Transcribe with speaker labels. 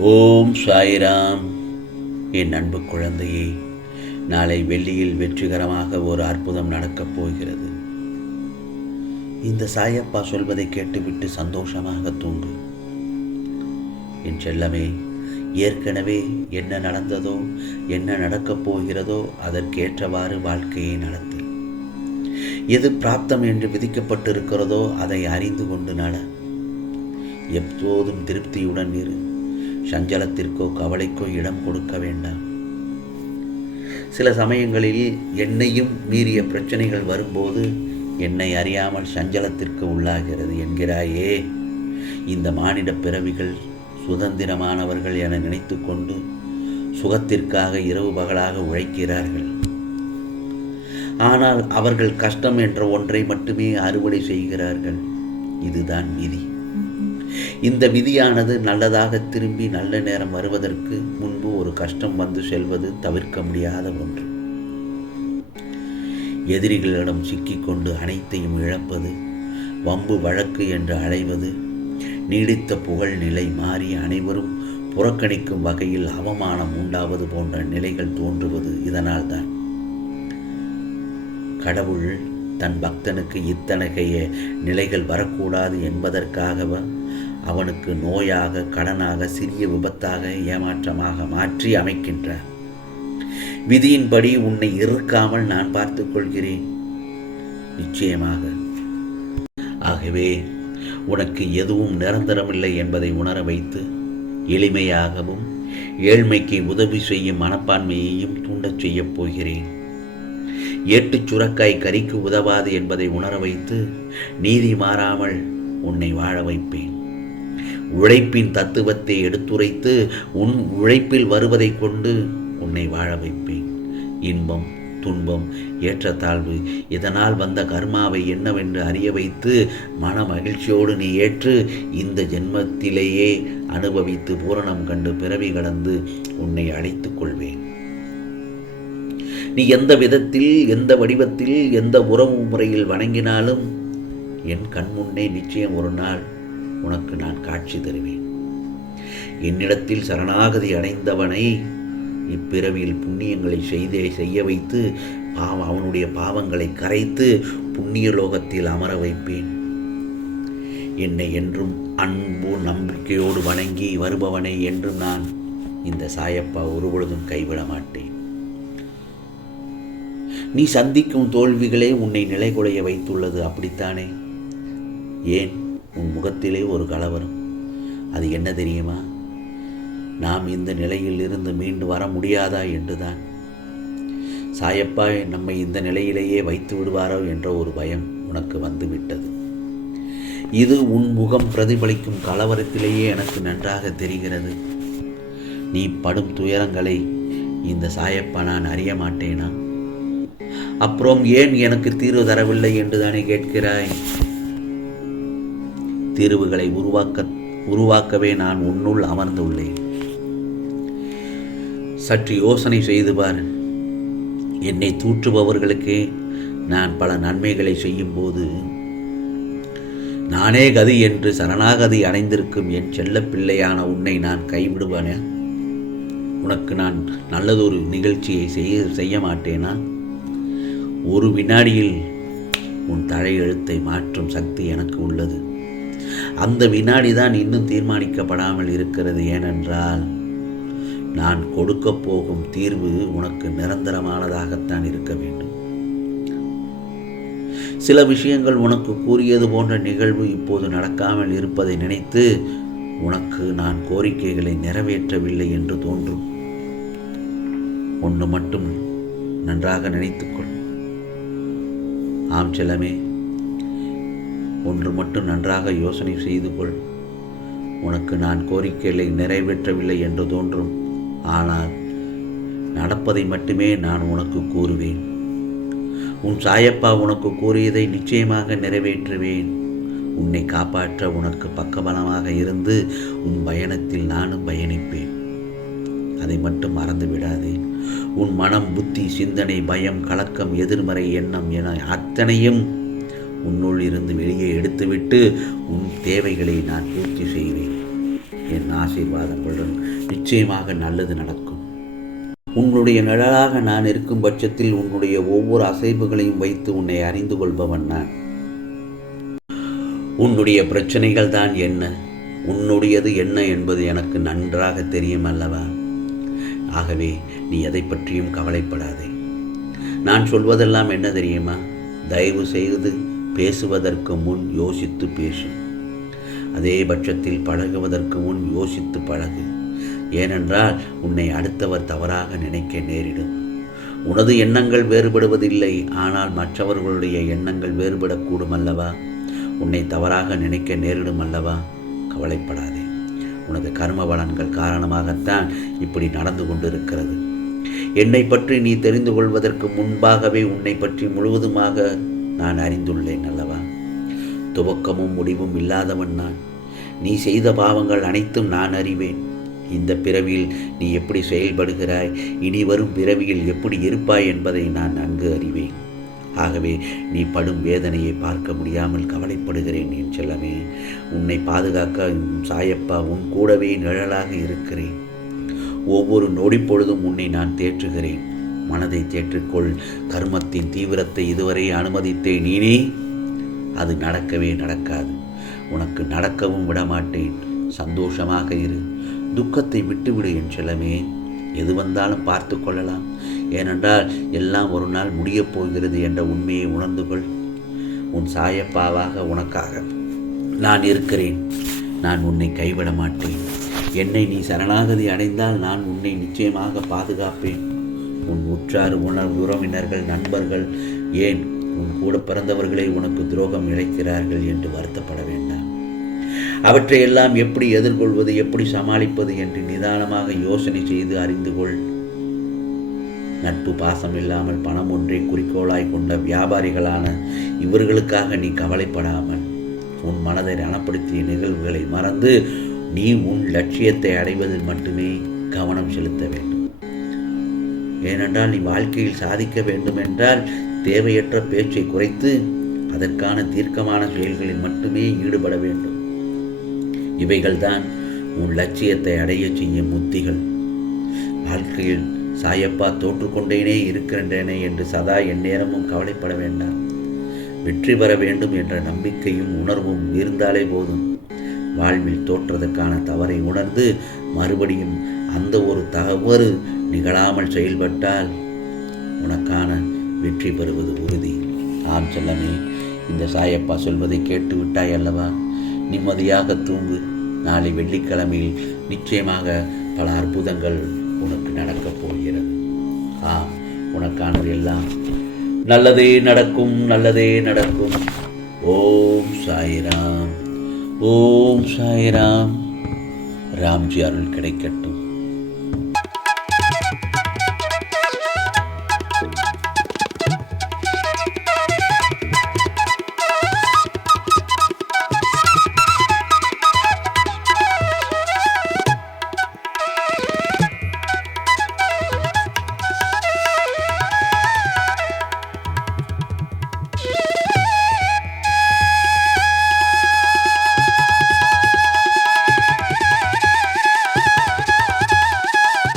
Speaker 1: ஓம் சாய்ராம். என் அன்பு குழந்தையே நாளை வெள்ளியில் வெற்றிகரமாக ஒரு அற்புதம் நடக்கப் போகிறது. இந்த சாயப்பா சொல்வதை கேட்டுவிட்டு சந்தோஷமாக தூங்கு. என் செல்லமே ஏற்கனவே என்ன நடந்ததோ என்ன நடக்கப் போகிறதோ அதற்கேற்றவாறு வாழ்க்கையை நடத்து. எது பிராப்தம் என்று விதிக்கப்பட்டிருக்கிறதோ அதை அறிந்து கொண்டு நட. எப்போதும் திருப்தியுடன் இரு. சஞ்சலத்திற்கோ கவலைக்கோ இடம் கொடுக்க வேண்டாம். சில சமயங்களில் என்னையும் மீறிய பிரச்சனைகள் வரும்போது என்னை அறியாமல் சஞ்சலத்திற்கு உள்ளாகிறது என்கிறாயே. இந்த மானிட பிறவிகள் சுதந்திரமானவர்கள் என நினைத்துக்கொண்டு சுகத்திற்காக இரவு பகலாக உழைக்கிறார்கள். ஆனால் அவர்கள் கஷ்டம் என்ற ஒன்றை மட்டுமே அறுவடை செய்கிறார்கள். இதுதான் விதி. இந்த விதியானது நல்லதாக திரும்பி நல்ல நேரம் வருவதற்கு முன்பு ஒரு கஷ்டம் வந்து செல்வது தவிர்க்க முடியாத ஒன்று. எதிரிகளிடம் சிக்கிக்கொண்டு அனைத்தையும் இழப்பது வம்பு வழக்கு என்று அழைவது நீடித்த புகழ் நிலை மாறி அனைவரும் புறக்கணிக்கும் வகையில் அவமானம் உண்டாவது போன்ற நிலைகள் தோன்றுவது இதனால்தான். கடவுள் தன் பக்தனுக்கு இத்தனைய நிலைகள் வரக்கூடாது என்பதற்காகவ அவனுக்கு நோயாக கடனாக சிறிய விபத்தாக ஏமாற்றமாக மாற்றி அமைக்கின்றார். விதியின்படி உன்னை இருக்காமல் நான் பார்த்துக் கொள்கிறேன். நிச்சயமாக. ஆகவே உனக்கு எதுவும் நிரந்தரமில்லை என்பதை உணர வைத்து எளிமையாகவும் ஏழ்மைக்கு உதவி செய்யும் மனப்பான்மையையும் தூண்டச் செய்யப் போகிறேன். ஏட்டுச் சுரக்காய் கறிக்கு உதவாது என்பதை உணர வைத்து நீதி மாறாமல் உன்னை வாழ வைப்பேன். உழைப்பின் தத்துவத்தை எடுத்துரைத்து உன் உழைப்பில் வருவதை கொண்டு உன்னை வாழ வைப்பேன். இன்பம் துன்பம் ஏற்றத்தாழ்வு இதனால் வந்த கர்மாவை என்னவென்று அறிய வைத்து மன மகிழ்ச்சியோடு நீ ஏற்று இந்த ஜென்மத்திலேயே அனுபவித்து பூரணம் கண்டு பிறவி கடந்து உன்னை அழைத்துக் கொள்வேன். நீ எந்த விதத்தில் எந்த வடிவத்தில் எந்த உறவு முறையில் வணங்கினாலும் என் கண் முன்னே நிச்சயம் ஒரு நாள் உனக்கு நான் காட்சி தருவேன். என்னிடத்தில் சரணாகதி அடைந்தவனை இப்பிறவியில் புண்ணியங்களை செய்தே செய்ய வைத்து பாவ அவனுடைய பாவங்களை கரைத்து புண்ணிய லோகத்தில் அமர வைப்பேன். என்னை என்றும் அன்பு நம்பிக்கையோடு வணங்கி வருபவனை என்றும் நான் இந்த சாயப்பா ஒருபொழுதும் கைவிட மாட்டேன். நீ சந்திக்கும் தோல்விகளே உன்னை நிலைகுலைய வைத்துள்ளது அப்படித்தானே? ஏன்? உன் முகத்திலே ஒரு கலவரம். அது என்ன தெரியுமா? நாம் இந்த நிலையில் இருந்து மீண்டு வர முடியாதா என்றுதான். சாயப்பா நம்மை இந்த நிலையிலேயே வைத்து விடுவாரோ என்ற ஒரு பயம் உனக்கு வந்துவிட்டது. இது உன் முகம் பிரதிபலிக்கும் கலவரத்திலேயே எனக்கு நன்றாக தெரிகிறது. நீ படும் துயரங்களை இந்த சாயப்பா நான் அறிய மாட்டேனா? அப்புறம் ஏன் எனக்கு தீர்வு தரவில்லை என்று தானே கேட்கிறாய்? தீர்வுகளை உருவாக்க உருவாக்கவே நான் உன்னுள் அமர்ந்துள்ளேன். சற்று யோசனை செய்து பார். என்னை தூற்றுபவர்களுக்கே நான் பல நன்மைகளை செய்யும்போது நானே கதி என்று சரணாகதி அடைந்திருக்கும் என் செல்ல பிள்ளையான உன்னை நான் கைவிடுவானே? உனக்கு நான் நல்லதொரு நிகழ்ச்சியை செய்ய செய்ய மாட்டேனா? ஒரு வினாடியில் உன் தலையெழுத்தை மாற்றும் சக்தி எனக்கு உள்ளது. அந்த வினாடி தான் இன்னும் தீர்மானிக்கப்படாமல் இருக்கிறது. ஏனென்றால் நான் கொடுக்க போகும் தீர்வு உனக்கு நிரந்தரமானதாகத்தான் இருக்க வேண்டும். சில விஷயங்கள் உனக்கு கூறியது போன்ற நிகழ்வு இப்போது நடக்காமல் இருப்பதை நினைத்து உனக்கு நான் கோரிக்கைகளை நிறைவேற்றவில்லை என்று தோன்றும். ஒன்று மட்டும் நன்றாக நினைத்துக்கொள். ஆம் செல்லமே ஒன்று மட்டும் நன்றாக யோசனை செய்து கொள். உனக்கு நான் கோரிக்கைகளை நிறைவேற்றவில்லை என்று தோன்றும். ஆனால் நடப்பதை மட்டுமே நான் உனக்கு கூறுவேன். உன் சாயப்பா உனக்கு கூறியதை நிச்சயமாக நிறைவேற்றுவேன். உன்னை காப்பாற்ற உனக்கு பக்கபலமாக இருந்து உன் பயணத்தில் நானும் பயணிப்பேன். அதை மட்டும் மறந்து விடாதே உன் மனம் புத்தி சிந்தனை பயம் கலக்கம் எதிர்மறை எண்ணம் என அத்தனையும் உன்னுள் இருந்து வெளியே விட்டு உன் தேவைகளை நான் பூர்த்தி செய்வேன். என் ஆசீர்வாதங்களுடன் நிச்சயமாக நல்லது நடக்கும். உன்னுடைய நிழலாக நான் இருக்கும் பட்சத்தில் உன்னுடைய ஒவ்வொரு அசைவுகளையும் வைத்து உன்னை அறிந்து கொள்பவன் நான். உன்னுடைய பிரச்சனைகள் தான் என்ன? உன்னுடையது என்ன என்பது எனக்கு நன்றாக தெரியும் அல்லவா? ஆகவே நீ எதை பற்றியும் கவலைப்படாதே. நான் சொல்வதெல்லாம் என்ன தெரியுமா? தயவு செய்து பேசுவதற்கு முன் யோசித்து பேசு. அதே பட்சத்தில் பழகுவதற்கு முன் யோசித்து பழகு. ஏனென்றால் உன்னை அடுத்தவர் தவறாக நினைக்க நேரிடும். உனது எண்ணங்கள் வேறுபடுவதில்லை. ஆனால் மற்றவர்களுடைய எண்ணங்கள் வேறுபடக்கூடும் அல்லவா? உன்னை தவறாக நினைக்க நேரிடும் அல்லவா? கவலைப்படாதே. உனது கர்ம பலன்கள் காரணமாகத்தான் இப்படி நடந்து கொண்டிருக்கிறது. என்னை பற்றி நீ தெரிந்து கொள்வதற்கு முன்பாகவே உன்னை பற்றி முழுவதுமாக நான் அறிந்துள்ளேன் அல்லவா? துவக்கமும் முடிவும் இல்லாதவன் நான். நீ செய்த பாவங்கள் அனைத்தும் நான் அறிவேன். இந்த பிறவியில் நீ எப்படி செயல்படுகிறாய்? இனி வரும் பிறவியில் எப்படி இருப்பாய் என்பதை நான் நன்கு அறிவேன். ஆகவே நீ படும் வேதனையை பார்க்க முடியாமல் கவலைப்படுகிறேன் என் செல்லமே. உன்னை பாதுகாக்க சாயப்பா உன் கூடவே நிழலாக இருக்கிறேன். ஒவ்வொரு நொடிப்பொழுதும் உன்னை நான் தேற்றுகிறேன். மனதை தேற்றுக்கொள். கர்மத்தின் தீவிரத்தை இதுவரை அனுமதித்தேன். நீனே அது நடக்கவே நடக்காது. உனக்கு நடக்கவும் விடமாட்டேன். சந்தோஷமாக இரு. துக்கத்தை விட்டுவிடு என் செல்லமே. எது வந்தாலும் பார்த்து கொள்ளலாம். ஏனென்றால் எல்லாம் ஒரு நாள் முடியப் போகிறது என்ற உண்மையை உணர்ந்து கொள். உன் சாயப்பாவாக உனக்காக நான் இருக்கிறேன். நான் உன்னை கைவிட மாட்டேன் என்னை நீ சரணாகதி அடைந்தால் நான் உன்னை நிச்சயமாக பாதுகாப்பேன். உன் உற்றார் உணர் உறவினர்கள் நண்பர்கள் ஏன் உன் கூட பிறந்தவர்களே உனக்கு துரோகம் இழைக்கிறார்கள் என்று வருத்தப்பட வேண்டாம். அவற்றையெல்லாம் எப்படி எதிர்கொள்வது எப்படி சமாளிப்பது என்று நிதானமாக யோசனை செய்து அறிந்து கொள். நட்பு பாசம் இல்லாமல் பணம் ஒன்றை குறிக்கோளாய் கொண்ட வியாபாரிகளான இவர்களுக்காக நீ கவலைப்படாமல் உன் மனதை ரணப்படுத்திய நிகழ்வுகளை மறந்து நீ உன் லட்சியத்தை அடைவதில் மட்டுமே கவனம் செலுத்த வேண்டும். ஏனென்றால் நீ வாழ்க்கையில் சாதிக்க வேண்டுமென்றால் தேவையற்ற பேச்சை குறைத்து அதற்கான தீர்க்கமான செயல்களில் மட்டுமே ஈடுபட வேண்டும். இவைகள்தான் உன் லட்சியத்தை அடைய செய்யும் உத்திகள். வாழ்க்கையில் சாயப்பா தோற்றுக்கொண்டேனே இருக்கின்றேனே என்று சதா எந்நேரமும் கவலைப்பட வேண்டாம். வெற்றி பெற வேண்டும் என்ற நம்பிக்கையும் உணர்வும் இருந்தாலே போதும். வாழ்வில் தோற்றதற்கான தவறை உணர்ந்து மறுபடியும் அந்த ஒரு தவறு நிகழாமல் செயல்பட்டால் உனக்கான வெற்றி பெறுவது உறுதி. ஆம் செல்லமே இந்த சாயப்பா சொல்வதை கேட்டு விட்டாய் அல்லவா? நிம்மதியாக தூங்கு. நாளை வெள்ளிக்கிழமையில் நிச்சயமாக பல அற்புதங்கள் உனக்கு நடக்கப் போகிறது. ஆம் உனக்கானது எல்லாம் நல்லதே நடக்கும் நல்லதே நடக்கும். ஓம் சாய்ராம் ஓம் சாய்ராம். ராம்ஜி அருள் கிடைக்கட்டும்.